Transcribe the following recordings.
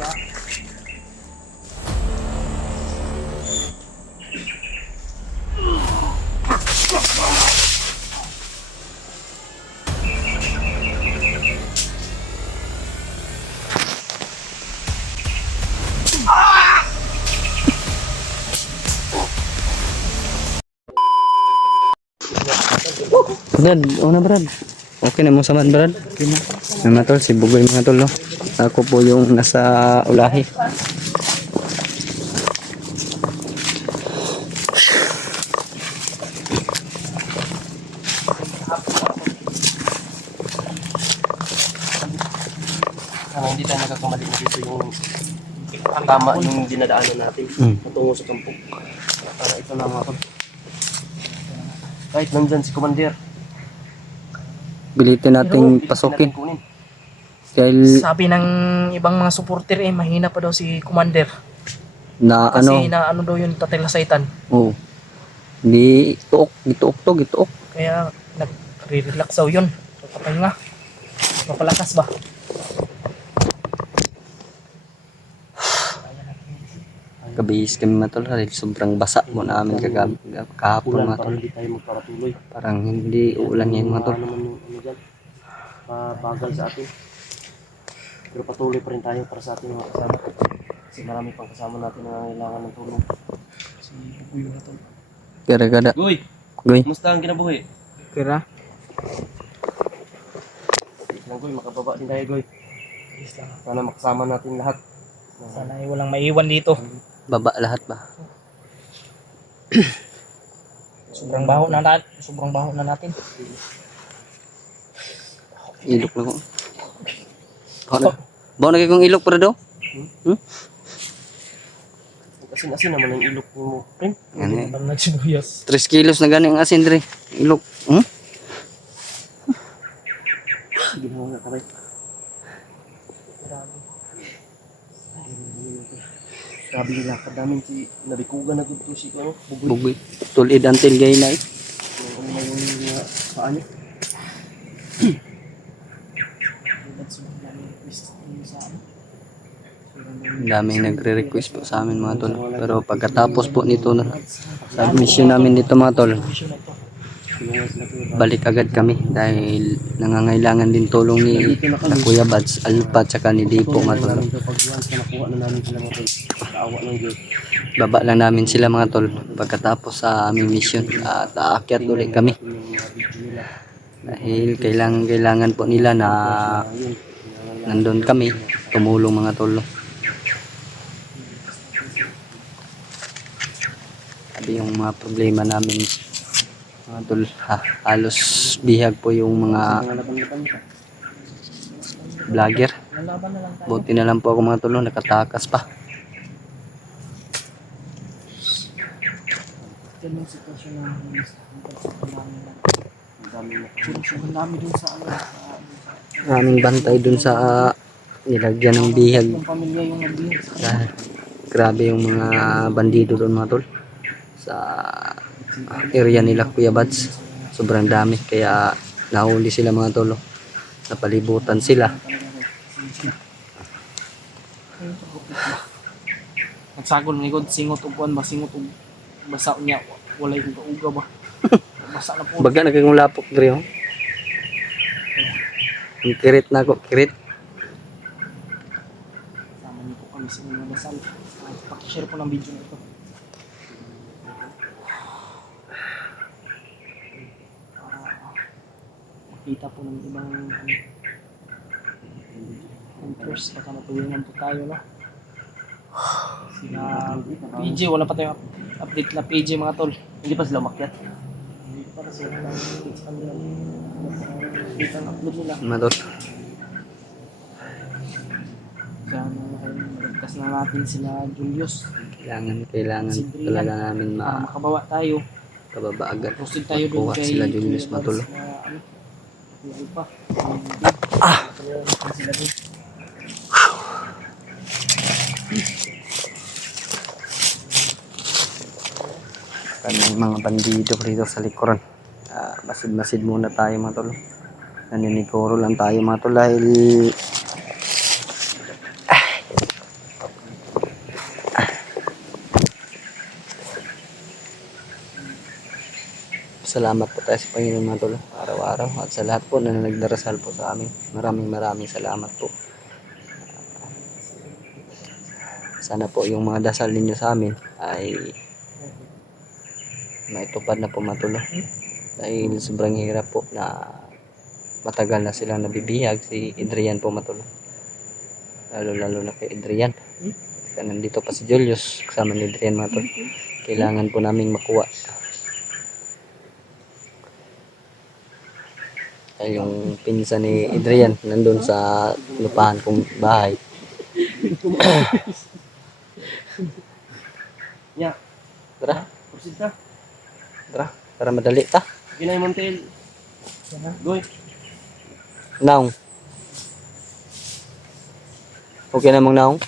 Brad, una Brad. Okay na mo saman Brad? Okay na. Mga tol, si Bugoy mga tol, no? Ako po yung nasa ulahi. Hindi tayo nagkakamali na dito yung tama yung dinadaanan natin patungo sa kampo. Para ito na mga tol. Kahit nandyan si Commander, Bilitin nating pasukin. Dahil Sabi ng ibang mga supporter mahina pa daw si Commander. na Kasi na ano daw yun tatilasaitan. oh. Di gituok. Kaya nagre-relax daw yun. Papahinga. Mapalakas ba? Kabihis kami mga tol, dahil sobrang basa mo namin kahapon mga tol. Hindi tayo magpapatuloy. Parang hindi uulan yan mga tol. Naman yung ano dyan, bagal sa atin. Pero patuloy pa rin tayo para sa ating mga kasama. Kasi marami pang kasama natin na kailangan ng tulong. Si Bugoy mga tol. Kaya gada. Goy! Goy. Kumusta ang kinabuhi? Kira? Lang Goy, makababa din tayo Goy. Yes lang. Sana makasama natin lahat. Sana ay walang maiwan dito. Baba lahat ba? Sobrang baho na natin. Ilok na ko. Bawa na kayo kong ilok para daw? Asin-asin naman ang ilok mo, friend. Yan eh. Parang nagsinuyas. 3 kilos na gani ang asin dre. Ilok. Sige mo nga kamay. Sabi nila, kadaming si nabikugan na gusto si ano, Bugoy. Bugoy. Tulid until gay na eh. Ano na yung paa niya. Daming nagre-request po sa amin mga tol. Pero pagkatapos po nito na sa mission namin dito mga tol, balik agad kami dahil nangangailangan din tulong ni na Kuya Bads, Alpa, tsaka ni Dipo mga tol. Nakuha na namin sila mga tol. Kaawa ng Diyos. Baba lang namin sila mga tol pagkatapos sa aming mission at aakyat ulit kami. Dahil kailangan po nila na nandun kami tumulong mga tol. Sabi yung mga problema namin mga tol, halos bihag po yung mga vlogger. Lalaban na lang tayo. Buti na lang po ako mga tol, nakatakas pa. Yan yung sitwasyon na ang dami dun sa ano. Aming bantay dun sa nilagyan ng bihag. Ng pamilya yung nagbihag sa kanila. Grabe yung mga bandido doon mga tol sa area nila Kuya Bads. Sobrang dami kaya nahuli sila mga tol. Napalibutan sila. Nagsagol ni God singot upuan ba singot ug basa niya walay kong kauga ba. Basa na po. Baga naging lapok diri oh. Ang kirit na ako, kirit. Sama niyo po kami sa inyong dasal. Pakishare po ng video na ito. Makita po ng ibang hunters. Baka matulungan po tayo, no? Sila PJ, wala pa tayong update na PJ mga tol. Hindi pa sila umakyat. Hindi pa kasi wala sa kanila. Update ang upload nila. Mga tol. Kaya malagkas na natin sila Julius. Kailangan talaga namin Makabawa tayo. makababa agad. Posted tayo doon Kuha kay sila Julius Matulo. Yung Alpha. Sila doon. May mga bandido dito sa likuran. Masid-masid muna tayo mga tol. Naniniguro lang tayo mga tol dahil Salamat po tayo sa Panginoon mga tol, araw-araw, at sa lahat po na nagdarasal po sa amin. Maraming salamat po. Sana po yung mga dasal ninyo sa amin ay maitupad na po mga tol. Dahil sobrang hirap po na matagal na silang nabibihag si Adrian po mga tol. Lalo na kay Adrian. Kaya nandito pa si Julius kasama ni Adrian mga tol. Kailangan po naming makuha. Ay, yung pinsan ni Adrian nandun sa lupahan kong bahay. Ya, Tara, proceed ka. para madali ta. Ginay Montel. Goy. Naong. Okay na mong naong?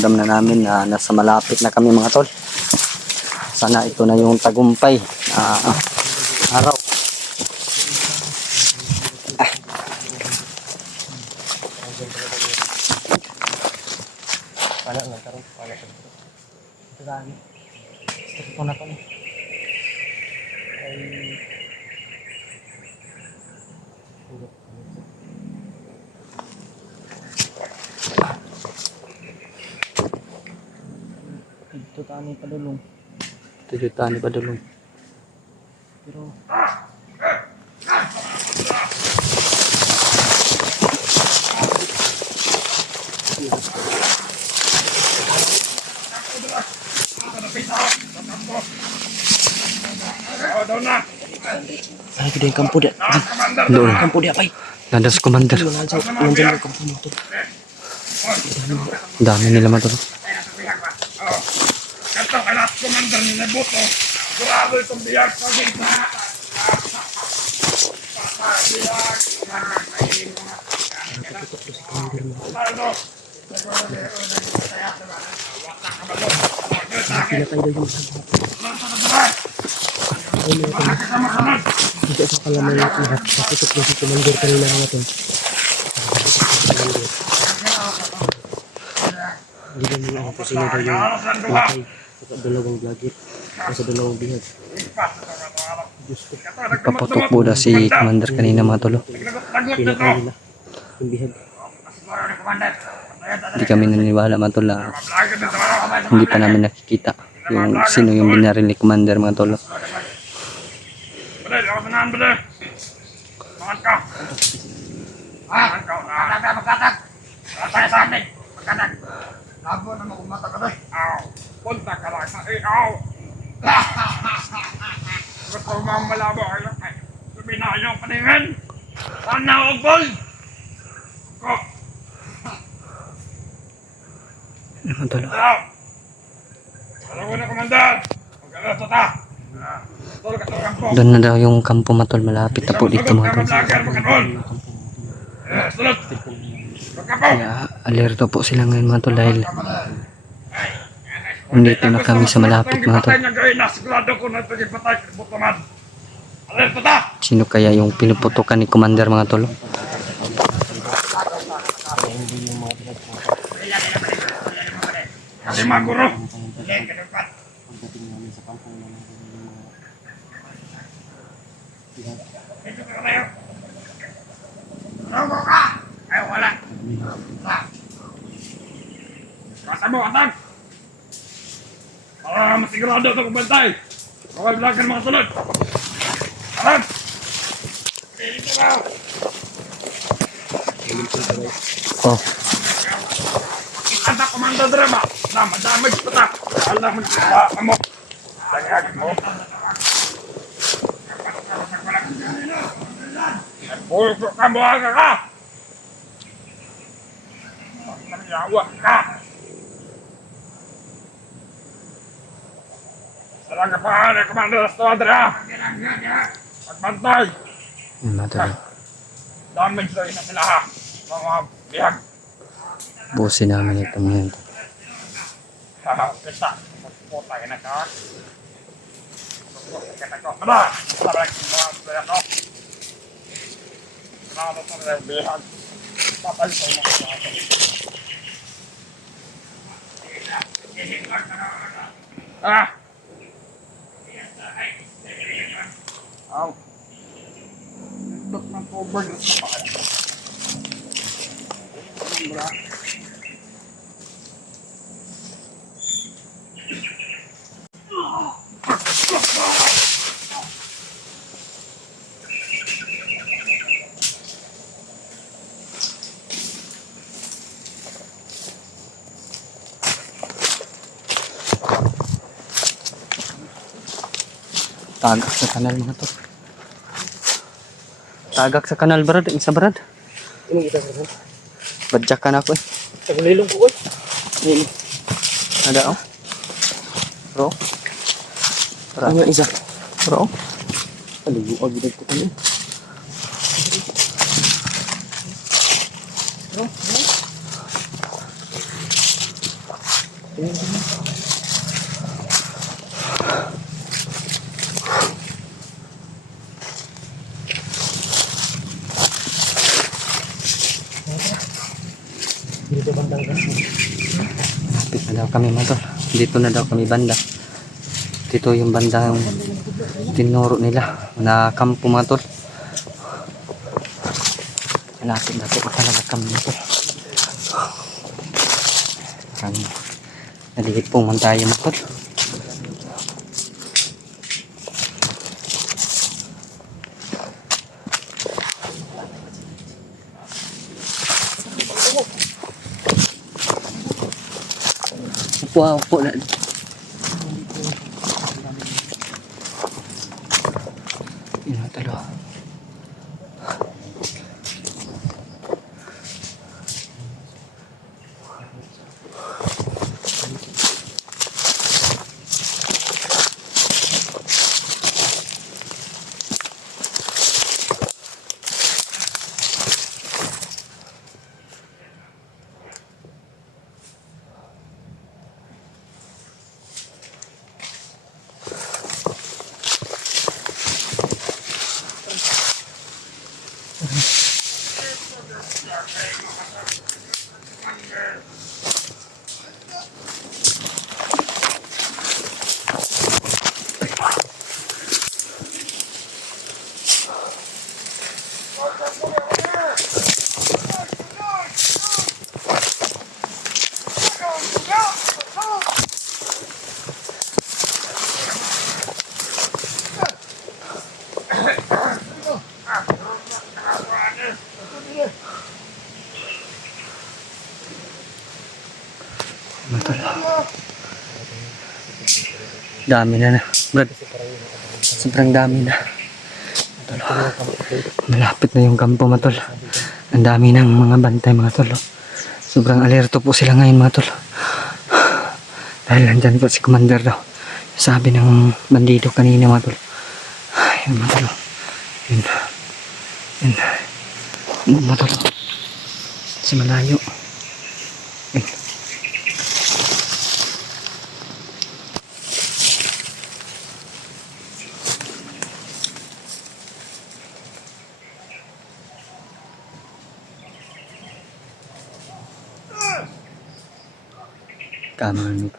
Ramdam na namin na nasa malapit na kami mga tol. Sana ito na yung tagumpay araw. Pana lang karon, pana ka. Ito lagi. Ito ko na to. Ay, ito tani padulong. Tujutan ni Padulong. Pero Ay, gede yung kampo dia. Doon. Kampo dia pay. Nandas commander. Nandiyan yung kampo mo to. Ang dami nila mga tol. Ito kalat komander ni Nebuto. Grabe itong biyag sa gitna. Pinatay daw yung hindi sa kalaman ng lahat. Nakutok na si Commander kanina mga to. Hindi naman ako kung sino daw yung pinatay sa dalawang vlogger o sa dalawang bihag. Diyos ko, Paputok buda si commander kanina mga tol. pinatay nila yung bihag. Hindi kami naniniwala mga tol na hindi pa namin nakikita yung sino yung binaril ni commander mga tol. Bede, ako sanahan bede. Mangan ka. Mangan ka. Magkatag. Matay sa amin. Magkatag. Lago na magumata ka bede. Aw. Punta ka lang sa aw. Gusto mo ang malabo kayo. Sabi na yung paningin. Sana o gold. Ko. Mga tol. Aw. Alam mo na, Commander. Magkalato ta. Tol ka tol kampo. Doon na daw yung kampo mga tol. Malapit na po dito mga tol. Vlogger mo kanol. Sulot. Magkapo. Kaya alerto po sila ngayon mga tol dahil nandito na kami sa malapit mga tol. Sigurado ko na ito patay kalibutan man. Alerto ta! Sino kaya yung pinuputukan ni commander mga tol? Kasi maguro. Pagdating namin sa kampong namin yung mga bihag. Ito ka kayo. Ano ka? Ay wala. Kasa mo atag. Para masigurado ito kung bantay. Bawal vlogger mga sunod. Alam! Dito na! Oh, Kita komando drama. Na madamage pa ta. Alam mo na mo. Tagag mo. Puro ka mo ka. Nangyawa ka. Talaga pa, Commander Estrada. Magbantay. Yun mga tol. Damage na isa sila ha. Mga bihag. Busin namin ito ngayon. Haha, pesta. Magputay na ka. Magputay na ka. Ano? Sabi mga bihag ko. Salamat sa mga bihag. Patay sa mga bihag. Ah! Aw. Dot ng cover na sa paa. Bra. Tagak sa kanal mga tol. Tagak sa kanal brad. Isa brad. Anong kita sa kan? Badyak ka na ako eh. Tagulilong ko oy. Ada oh. Bro. Ano isa? Bro. Aligo ag gid ko kani. Dito bandang ka. Malapit na daw kami mga tol. Dito na daw kami banda. Dito yung bandang tinuro nila na kampo mga tol. Malapit na po talaga kami mga tol. Naligid po man tayo mga tol. Upo na. Ina talo. Dami na Brad. Sobrang dami na. Malapit na yung kampo mga tol. Ang dami ng mga bantay mga tol. Sobrang alerto po sila ngayon mga tol. Dahil nandyan po si Commander daw. Sabi ng bandido kanina mga tol. Ayun mga tol. Yun. Yun. Yun mga tol. Sa malayo. Yun. Tama nito.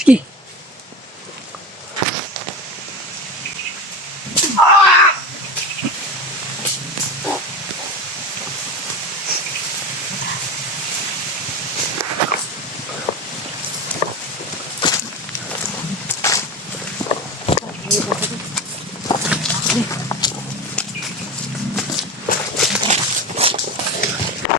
Sige. Ayun po.